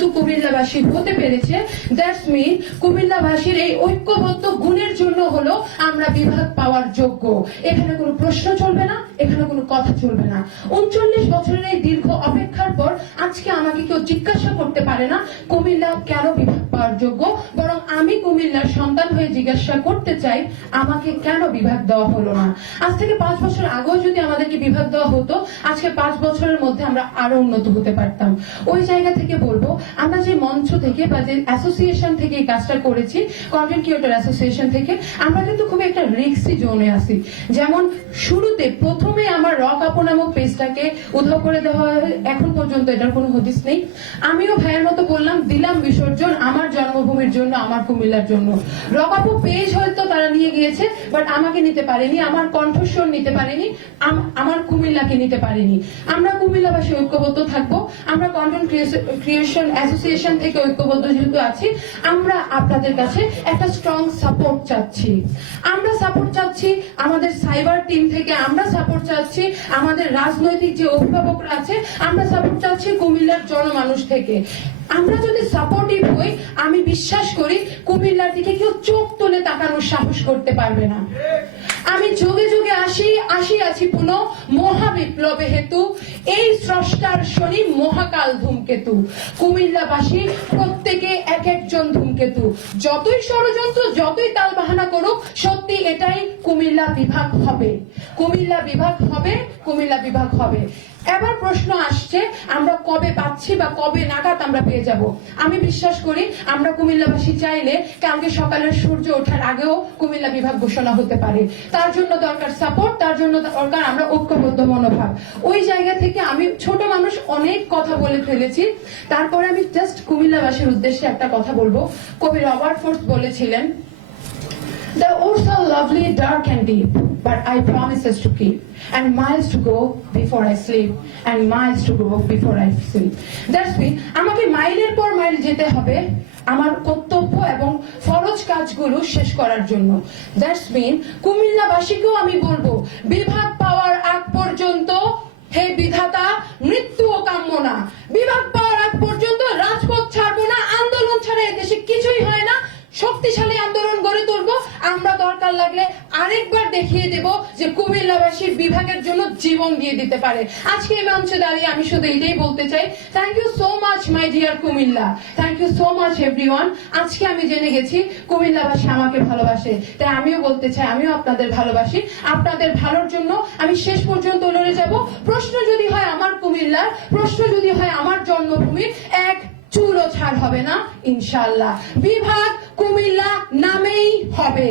যেহেতু কুমিল্লাবাসী হতে পেরেছে দ্যাটস মিন কুমিল্লাবাসীর এই ঐক্যবদ্ধ গুণের জন্য হলো আমরা বিভাগ পাওয়ার যোগ্য। এখানে কোনো প্রশ্ন চলবে না। এখানে কোনো কথা চলবে না। উনচল্লিশ বছরের এই দীর্ঘ অপেক্ষার পর আজকে আমাকে কেউ জিজ্ঞাসা করতে পারে না, কুমিল্লা কেন বিভাগ পাওয়ার যোগ্য? বরং আমি কুমিল্লার সন্তান হয়ে জিজ্ঞাসা করতে চাই, আমাকে কেন বিভাগ দেওয়া হলো না? আজ থেকে পাঁচ বছর আগেও যদি আমাদেরকে বিভাগ দেওয়া হতো, আজকে পাঁচ বছরের মধ্যে আমরা আরও উন্নত হতে পারতাম। ওই জায়গা থেকে বলব, আমরা যে মঞ্চ থেকে বা যে অ্যাসোসিয়েশন থেকে এই কাজটা করেছি কন্টেন্ট ক্রিয়েটর অ্যাসোসিয়েশন থেকে, আমরা কিন্তু খুব একটা রিক্সি জোনে আছি। যেমন শুরুতে প্রথমে আমার রক কাপড় নামক পেজটাকে উধাও করে দেওয়া এখন পর্যন্ত এটার কোনো হদিস নেই। আমিও ভাইয়ের মতো বললাম, দিলাম বিসর্জন, আমার জন্য, আমার কুমিল্লার জন্য। রক আপু পেজ হয়তো তারা নিয়ে গিয়েছে বাট আমাকে নিতে পারেনি, আমার কণ্ঠস্বর নিতে পারেনি আমার কুমিল্লাকে নিতে পারেনি। আমরা কুমিল্লাবাসী ঐক্যবদ্ধ থাকব, আমরা কন্টেন্ট ক্রিয়েশন অ্যাসোসিয়েশন থেকে ঐক্যবদ্ধ যেহেতু আছি, আমরা আপনাদের কাছে একটা স্ট্রং সাপোর্ট চাচ্ছি। আমরা সাপোর্ট চাচ্ছি আমাদের সাইবার টিম থেকে, আমরা সাপোর্ট চাচ্ছি আমাদের রাজনৈতিক যে অভিভাবকরা আছে, আমরা সাপোর্ট চাচ্ছি কুমিল্লার জনমানুষ থেকে। আমরা যদি সাপোর্টিভ হই আমি বিশ্বাস করি কুমিল্লার দিকে কেউ চোখ তুলে তাকানোর সাহস করতে পারবে না। আমি যুগে যুগে আসি আসি আছি পুনঃ মহাবিপ্লবে হেতু। এই স্রষ্টার শনি মহাকাল ধূমকেতু। কুমিল্লাবাসী প্রত্যেকে এক একজন ধূমকেতু। যতই ষড়যন্ত্র, যতই তাল বাহানা করুক, সত্যি এটাই কুমিল্লা বিভাগ হবে। কুমিল্লা বিভাগ হবে, কুমিল্লা বিভাগ হবে। এবার প্রশ্ন আসছে, আমরা কবে পাচ্ছি বা কবে নাগাদ আমরা পেয়ে যাব? আমি বিশ্বাস করি, আমরা কুমিল্লাবাসী চাইলে কালকে সকালের সূর্য ওঠার আগেও কুমিল্লা বিভাগ ঘোষণা হতে পারে। তার জন্য দরকার সাপোর্ট তার জন্য দরকার আমরা ঐক্যবদ্ধ মনোভাব। ওই জায়গা থেকে আমি ছোট মানুষ অনেক কথা বলে ফেলেছি। তারপরে আমি জাস্ট কুমিল্লাবাসীর উদ্দেশ্যে একটা কথা বলব কবি রবার্ট ফোর্স বলেছিলেন The woods are lovely, dark and deep, but I promises to keep, and miles to go before I sleep, and miles to go before I sleep. That's me. আমাকে মাইলের পর mile যেতে হবে আমার কর্তব্য এবং ফরজ কাজগুলো শেষ করার জন্য দ্যাটস মিন কুমিল্লাবাসীকেও আমি বলব বিভাগ পাওয়ার আগ পর্যন্ত হে বিধাতা মৃত্যুও কাম্য না বিভাগ পাওয়ার দরকার লাগলে আরেকবার দেখিয়ে দেব যে কুমিল্লাবাসী বিভাগের জন্য জীবন দিয়ে দিতে পারে। আজকে এই মঞ্চে দাঁড়িয়ে আমি শুধু এটাই বলতে চাই thank you so much my dear Comilla. Thank you so much everyone আজকে আমি জেনে গেছি কুমিল্লাবাসী আমাকে ভালোবাসে। তাই আমিও বলতে চাই, আমিও আপনাদের ভালোবাসি। আপনাদের ভালোর জন্য আমি শেষ পর্যন্ত লড়ে যাব। প্রশ্ন যদি হয় আমার কুমিল্লার, প্রশ্ন যদি হয় আমার জন্মভূমির এক চুলও ছাড় হবে না ইনশাল্লাহ বিভাগ কুমিল্লা নামেই হবে।